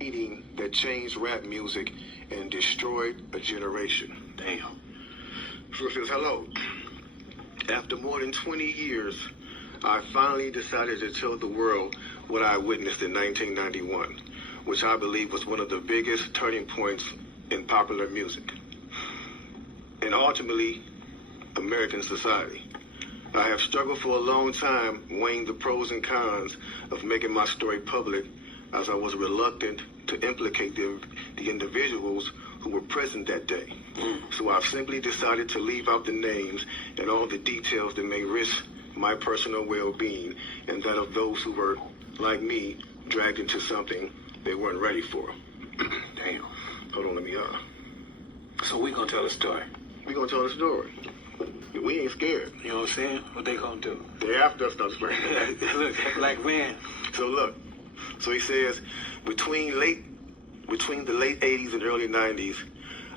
meeting that changed rap music and destroyed a generation. Damn. So it says, hello. After more than 20 years, I finally decided to tell the world what I witnessed in 1991, which I believe was one of the biggest turning points in popular music and ultimately American society. I have struggled for a long time weighing the pros and cons of making my story public, as I was reluctant to implicate the individuals who were present that day. So I've simply decided to leave out the names and all the details that may risk my personal well-being and that of those who were, like me, dragged into something they weren't ready for. Damn. Hold on, let me, So we gonna tell a story. we gonna tell the story. We ain't scared. You know what I'm saying? What they gonna do? They after us, not scared. Look, that black man. So look, so he says, between the late 80s and early 90s,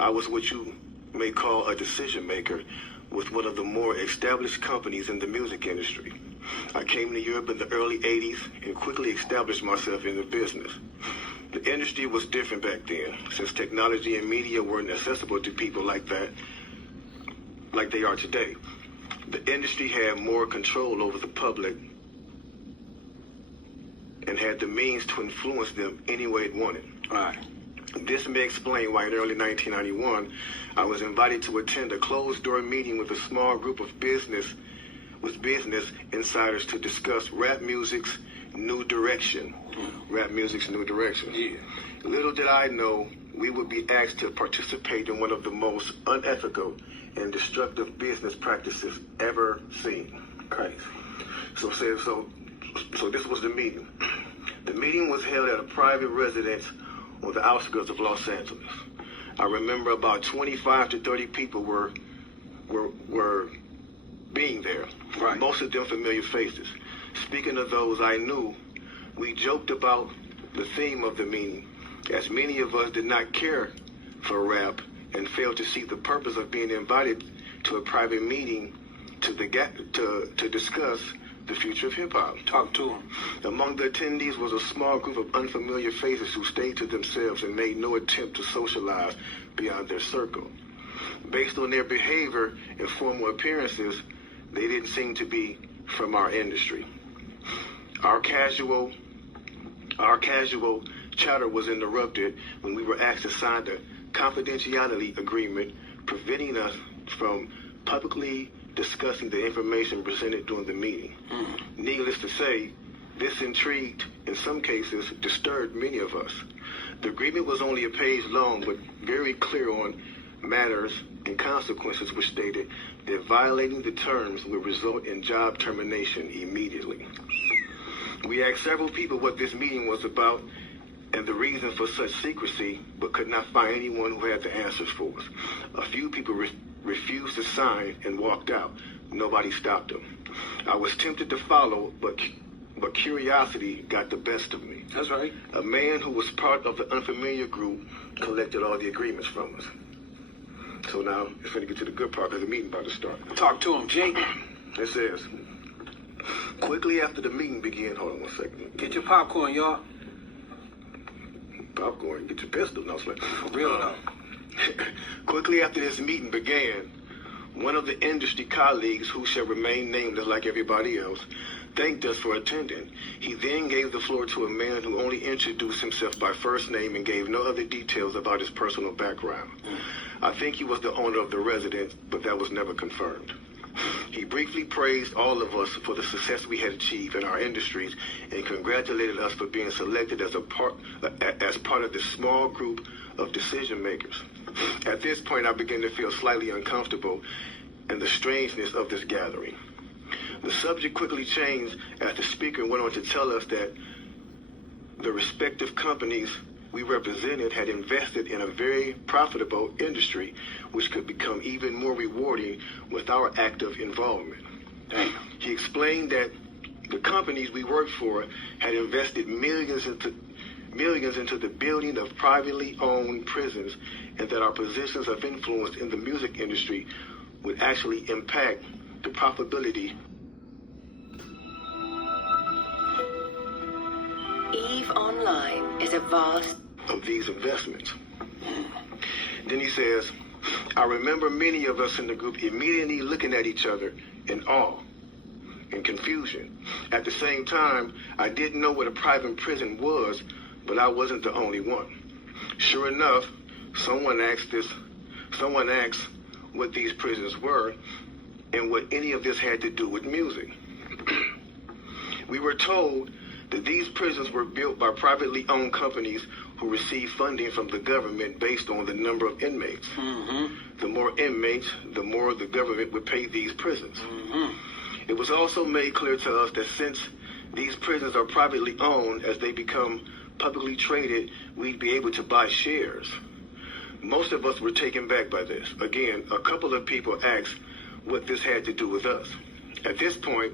I was what you may call a decision maker with one of the more established companies in the music industry. I came to Europe in the early 80s and quickly established myself in the business. The industry was different back then, since technology and media weren't accessible to people like they are today. The industry had more control over the public and had the means to influence them any way it wanted. Right. This may explain why in early 1991, I was invited to attend a closed-door meeting with a small group of business insiders to discuss rap music's new direction. Rap music's new direction. Yeah. Little did I know we would be asked to participate in one of the most unethical and destructive business practices ever seen. Crazy. So this was the meeting. The meeting was held at a private residence on the outskirts of Los Angeles. I remember about 25 to 30 people were being there. Right. Most of them familiar faces. Speaking of those I knew, we joked about the theme of the meeting, as many of us did not care for rap and failed to see the purpose of being invited to a private meeting to discuss the future of hip-hop. Talk to him. Among the attendees was a small group of unfamiliar faces who stayed to themselves and made no attempt to socialize beyond their circle. Based on their behavior and formal appearances, they didn't seem to be from our industry. Our casual chatter was interrupted when we were asked to sign a confidentiality agreement preventing us from publicly discussing the information presented during the meeting. Needless to say, this intrigued, in some cases, disturbed many of us. The agreement was only a page long, but very clear on matters and consequences, which stated that violating the terms would result in job termination immediately. We asked several people what this meeting was about and the reason for such secrecy, but could not find anyone who had the answers for us. A few people refused to sign and walked out. Nobody stopped them. I was tempted to follow, but curiosity got the best of me. That's right. A man who was part of the unfamiliar group collected all the agreements from us. So now it's going to get to the good part because the meeting about to start. Talk to him, Jake. It says, quickly after the meeting began, hold on one second. Get your popcorn, y'all. Popcorn, get your pistol. No, it's like, For real, though. Quickly after this meeting began, one of the industry colleagues, who shall remain nameless like everybody else, thanked us for attending. He then gave the floor to a man who only introduced himself by first name and gave no other details about his personal background. I think he was the owner of the residence, but that was never confirmed. He briefly praised all of us for the success we had achieved in our industries and congratulated us for being selected as part of this small group of decision makers. At this point, I began to feel slightly uncomfortable in the strangeness of this gathering. The subject quickly changed as the speaker went on to tell us that the respective companies we represented had invested in a very profitable industry, which could become even more rewarding with our active involvement. Damn. He explained that the companies we worked for had invested millions into the building of privately owned prisons, and that our positions of influence in the music industry would actually impact the profitability. EVE Online is a vast of these investments. Then he says, I remember many of us in the group immediately looking at each other in awe and confusion. At the same time, I didn't know what a private prison was, but I wasn't the only one. Sure enough, someone asked what these prisons were and what any of this had to do with music. We were told that these prisons were built by privately owned companies who receive funding from the government based on the number of inmates. Mm-hmm. The more inmates, the more the government would pay these prisons. Mm-hmm. It was also made clear to us that since these prisons are privately owned, as they become publicly traded, we'd be able to buy shares. Most of us were taken back by this. Again, a couple of people asked what this had to do with us. At this point,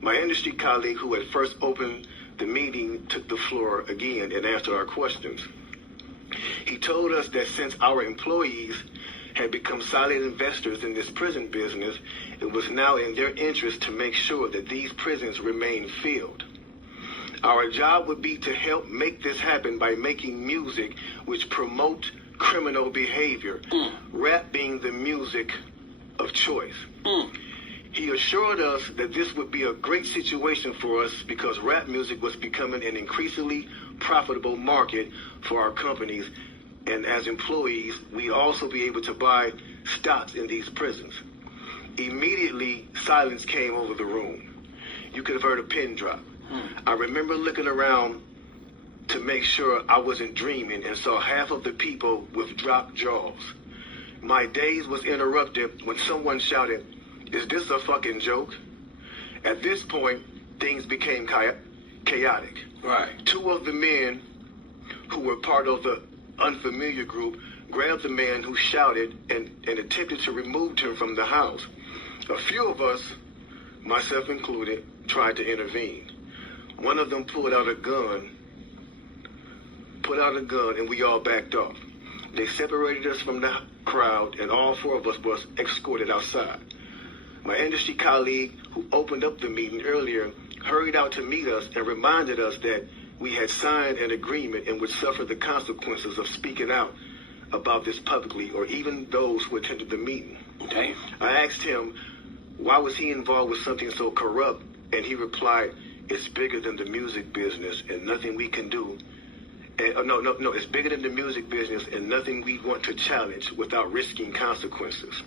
my industry colleague who had first opened the meeting took the floor again and answered our questions. He told us that since our employees had become silent investors in this prison business, it was now in their interest to make sure that these prisons remained filled. Our job would be to help make this happen by making music which promote criminal behavior, rap being the music of choice. He assured us that this would be a great situation for us because rap music was becoming an increasingly profitable market for our companies, and as employees, we'd also be able to buy stocks in these prisons. Immediately, silence came over the room. You could have heard a pin drop. I remember looking around to make sure I wasn't dreaming and saw half of the people with dropped jaws. My daze was interrupted when someone shouted, "Is this a fucking joke?" At this point, things became chaotic. Right. Two of the men who were part of the unfamiliar group grabbed the man who shouted and attempted to remove him from the house. A few of us, myself included, tried to intervene. One of them pulled out a gun, and we all backed off. They separated us from the crowd, and all four of us was escorted outside. My industry colleague, who opened up the meeting earlier, hurried out to meet us and reminded us that we had signed an agreement and would suffer the consequences of speaking out about this publicly, or even those who attended the meeting. Okay. I asked him, why was he involved with something so corrupt? And he replied, it's bigger than the music business and nothing we can do. No, it's bigger than the music business and nothing we want to challenge without risking consequences.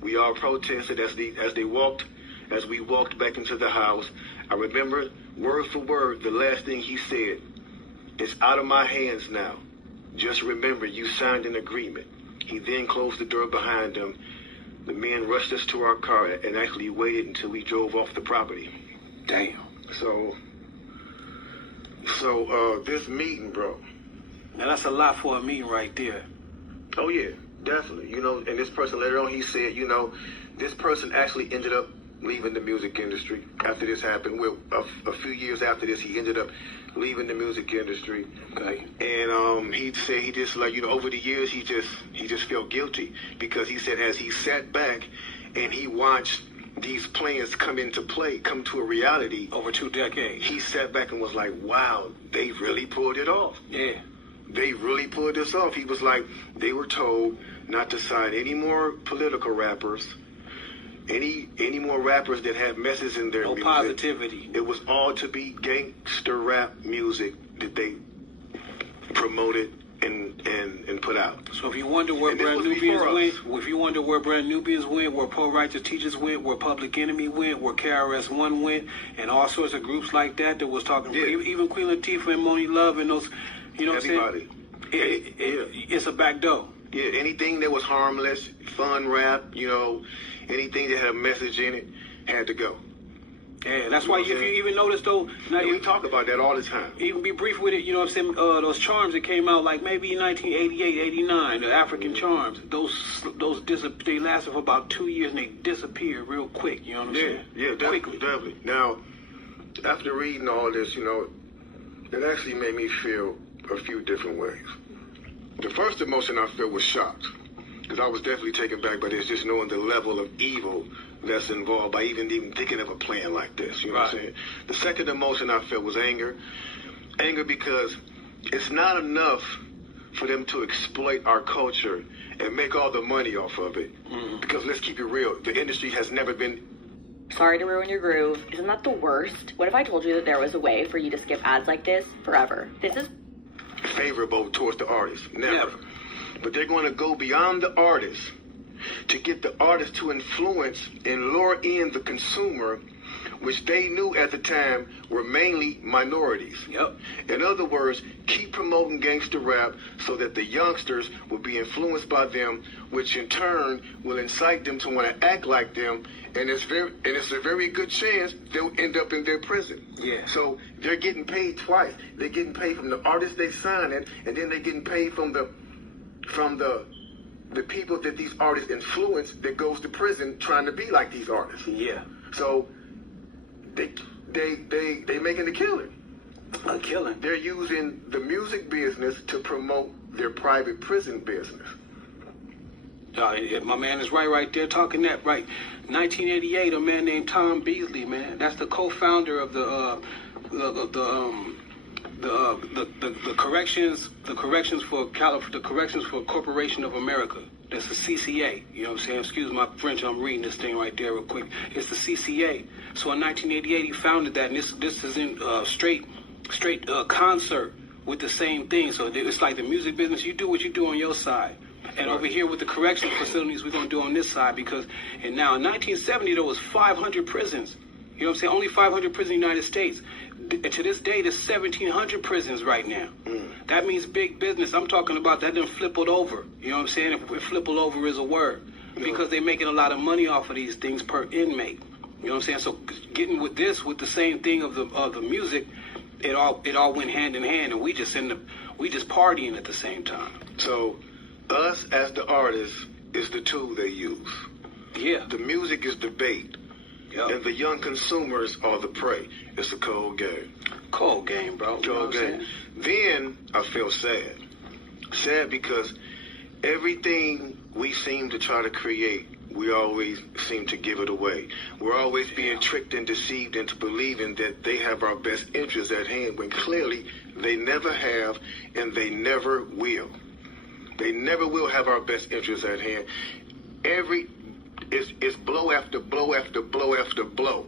We all protested as we walked back into the house. I remember word for word the last thing he said. It's out of my hands now. Just remember you signed an agreement. He then closed the door behind him. The men rushed us to our car and actually waited until we drove off the property. Damn. So this meeting, bro. Now that's a lot for a meeting right there. Oh yeah, definitely. You know, and this person later on, he said, you know, this person actually ended up leaving the music industry after this happened. Well, a few years after this, he ended up leaving the music industry. Okay. And he said he just, like, you know, over the years, he just felt guilty because he said as he sat back and he watched these plans come to a reality Over 2 decades. he sat back and was like, wow, they really pulled it off. Yeah. They really pulled this off. He was like, they were told not to sign any more political rappers, any more rappers that had messes in their No music. positivity. It was all to be gangster rap music that they promoted and put out. So if you wonder where And this Brand was Nubians before went, us. if you wonder where Brand Nubians went, where Pro Righteous Teachers went, where Public Enemy went, where KRS-One went, and all sorts of groups like that was talking, Yeah. even Queen Latifah and Moni Love and those, you know what I'm saying? Everybody. It's a back door. Yeah, anything that was harmless, fun rap, you know, anything that had a message in it had to go. Yeah, that's You know why what if I'm you saying? even notice though, now And you we talk about that all the time. can be brief with it, you know what I'm saying? Those charms that came out like maybe in 1988, 89, the African charms, those they lasted for about 2 years and they disappeared real quick, you know what I'm saying? Yeah, definitely, Quickly. definitely. Now, after reading all this, you know, it actually made me feel a few different ways. The first emotion I felt was shocked, because I was definitely taken back by this, just knowing the level of evil that's involved by even thinking of a plan like this, you know what I'm Right. saying? The second emotion I felt was anger. Anger because it's not enough for them to exploit our culture and make all the money off of it. Because let's keep it real, the industry has never been Sorry to ruin your groove. Isn't that the worst? What if I told you that there was a way for you to skip ads like this forever? This is favorable towards the artist. Never. But they're going to go beyond the artist to get the artist to influence and lure in the consumer, which they knew at the time were mainly minorities. Yep. In other words, keep promoting gangster rap so that the youngsters will be influenced by them, which in turn will incite them to want to act like them, and it's a very good chance they'll end up in their prison. Yeah. So they're getting paid twice. They're getting paid from the artist they sign it, and then they're getting paid from the people that these artists influence that goes to prison trying to be like these artists. Yeah. So they making a killing. A killing. They're using the music business to promote their private prison business. Yeah, my man is right there talking that right. 1988, a man named Tom Beasley, man. That's the co-founder of the corrections for Corporation of America. That's the CCA. You know what I'm saying? Excuse my French. I'm reading this thing right there real quick. It's the CCA. So in 1988, he founded that, and this is in straight concert with the same thing. So it's like the music business. You do what you do on your side. And over here with the correction facilities, we're going to do on this side and now in 1970, there was 500 prisons. You know what I'm saying? Only 500 prisons in the United States. And to this day, there's 1,700 prisons right now. That means big business. I'm talking about that done flippled over. You know what I'm saying? If flippled over is a word. Because they're making a lot of money off of these things per inmate. You know what I'm saying? So getting with the same thing of the music, it all went hand in hand, and we just partying at the same time. So us as the artists is the tool they use. Yeah. The music is the bait. Yep. And the young consumers are the prey. It's a cold game. Cold game, bro. You know Cold what I'm game. saying? Then I feel sad. Sad because everything we seem to try to create, we always seem to give it away. We're always being tricked and deceived into believing that they have our best interests at hand when clearly they never have and they never will. They never will have our best interests at hand. It's blow after blow after blow after blow.